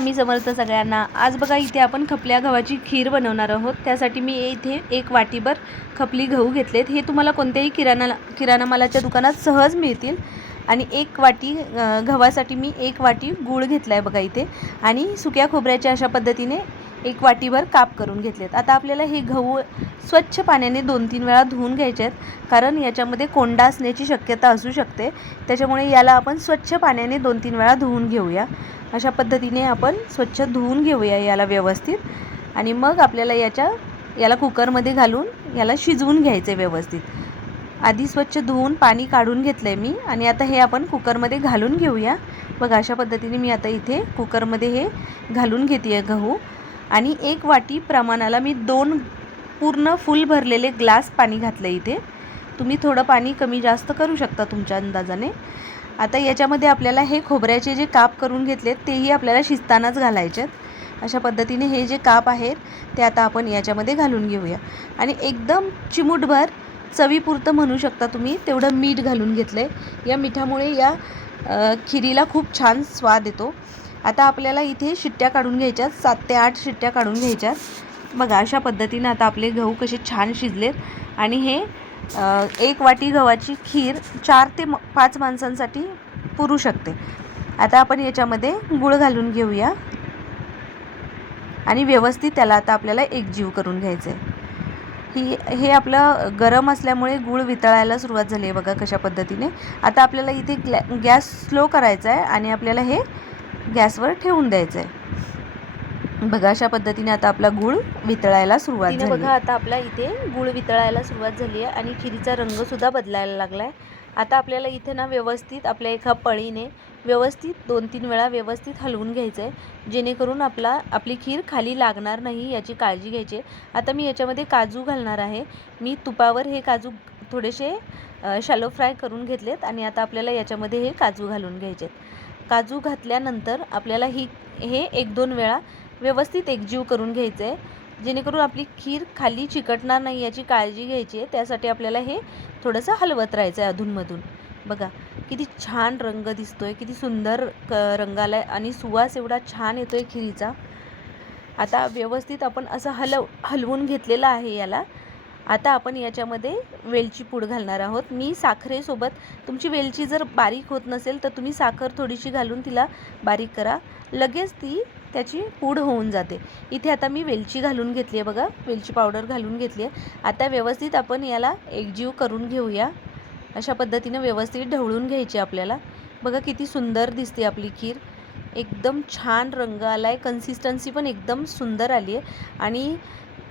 स्वामी समर्थ सगळ्यांना. आज बघा इथे आपण खपल्या गव्हाची खीर बनवणार आहोत. त्यासाठी मी इथे एक वाटीभर खपली गहू घेतलेत. हे तुम्हाला कोणत्याही किराणा किराणा मालाच्या दुकानात सहज मिळतील. आणि एक वाटी गव्हासाठी मी एक वाटी गूळ घेतला आहे बघा इथे. आणि सुक्या खोबऱ्याच्या अशा पद्धतीने एक वाटीभर काप करून घेतलेत. आता आपल्याला हे गहू स्वच्छ पाण्याने दोन तीन वेळा धुवून घ्यायचे आहेत कारण याच्यामध्ये कोंडा असण्याची शक्यता असू शकते. त्याच्यामुळे याला आपण स्वच्छ पाण्याने दोन तीन वेळा धुवून घेऊया. अशा पद्धतीने आपण स्वच्छ धुवून घेऊया याला व्यवस्थित. आणि मग आपल्याला याच्या याला कुकरमध्ये घालून याला शिजवून घ्यायचे व्यवस्थित. आधी स्वच्छ धुवून पाणी काढून घेतलं आहे मी आणि आता हे आपण कुकरमध्ये घालून घेऊया. बघा अशा पद्धतीने मी आता इथे कुकरमध्ये हे घालून घेते आहे गहू. आणि एक वाटी प्रमाणाला मी दोन पूर्ण फुल भरलेले ग्लास पाणी घातलं इथे. तुम्ही थोडं पाणी कमी जास्त करू शकता तुमच्या अंदाजाने. आता याच्यामध्ये आपल्याला हे खोबऱ्याचे जे काप करून घेतलेत तेही आपल्याला शिजतानाच घालायचे आहेत अशा पद्धतीने हे जे काप आहेत ते आता आपण याच्यामध्ये घालून घेऊया. आणि एकदम चिमूटभर चवीपुरतं म्हणू शकता तुम्ही तेवढं मीठ घालून घेतलं आहे या मिठामुळे या खिरीला खूप छान स्वाद येतो. आता आपल्याला इथे शिट्ट्या काढून घ्यायच्यात सात ते आठ शिट्ट्या काढून घ्यायच्यात. बघा अशा पद्धतीनं आता आपले गहू कसे छान शिजलेत. आणि हे एक वाटी गव्हाची खीर चार ते म पाच माणसांसाठी पुरू शकते. आता आपण याच्यामध्ये गूळ घालून घेऊया. आणि व्यवस्थित त्याला आता आपल्याला एकजीव करून घ्यायचं आहे ही हे आपलं गरम असल्यामुळे गूळ वितळायला सुरुवात झाली आहे बघा कशा पद्धतीने. आता आपल्याला इथे ग्लॅ गॅस स्लो करायचा आहे आणि आपल्याला हे गॅसवर ठेवून द्यायचं आहे बघा अशा पद्धतीने आता आपला गूळ वितळायला सुरुवात झाली. बघा आता आपला इथे गूळ वितळायला सुरुवात झाली आहे आणि खिरीचा रंगसुद्धा बदलायला लागला आहे आता आपल्याला इथे ना व्यवस्थित आपल्या एका पळीने व्यवस्थित दोन तीन वेळा व्यवस्थित हलवून घ्यायचं आहे जेणेकरून आपला आपली खीर खाली लागणार नाही याची काळजी घ्यायची आहे. आता मी याच्यामध्ये काजू घालणार आहे. मी तुपावर हे काजू थोडेसे शॅलो फ्राय करून घेतलेत आणि आता आपल्याला याच्यामध्ये हे काजू घालून घ्यायचे आहेत काजू घातल्यानंतर आपल्याला ही हे एक दोन वेळा व्यवस्थित एकजीव करून घ्यायचं आहे. जेणेकरून आपली खीर खाली चिकटणार नाही याची काळजी घ्यायची आहे. त्यासाठी आपल्याला हे थोडंसं हलवत राहायचं आहे अधूनमधून. बघा किती छान रंग दिसतो आहे किती सुंदर क रंगाला आणि सुवास एवढा छान येतो आहे खिरीचा. आता व्यवस्थित आपण असं हलव हलवून घेतलेलं आहे याला. आता आपण याच्यामध्ये वेलची पूड घालणार आहोत. मी साखरेसोबत तुमची वेलची जर बारीक होत नसेल तर तुम्ही साखर थोडीशी घालून तिला बारीक करा. लगेच ती त्याची पूड होऊन जाते. इथे आता मी वेलची घालून घेतली आहे बघा. वेलची पावडर घालून घेतली आहे. आता व्यवस्थित आपण याला एकजीव करून घेऊया. अशा पद्धतीनं व्यवस्थित ढवळून घ्यायची आपल्याला. बघा किती सुंदर दिसते आपली खीर. एकदम छान रंग आला आहे कन्सिस्टन्सी पण एकदम सुंदर आली आहे. आणि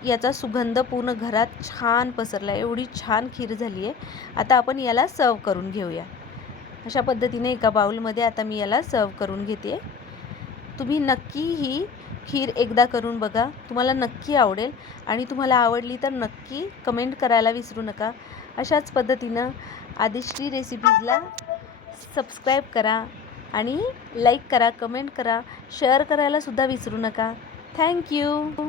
याचा सुगंध पूर्ण घरात छान पसरला आहे एवढी छान खीर झाली आहे. आता आपण याला सर्व करून घेऊया. अशा पद्धतीने एका बाउलमध्ये आता मी याला सर्व करून घेते. तुम्ही नक्की ही खीर एकदा करून बघा. तुम्हाला नक्की आवडेल. आणि तुम्हाला आवडली तर नक्की कमेंट करायला विसरू नका. अशाच पद्धतीनं आदिश्री रेसिपीजला सबस्क्राईब करा आणि लाईक करा कमेंट करा शेअर करायला सुद्धा विसरू नका. थँक्यू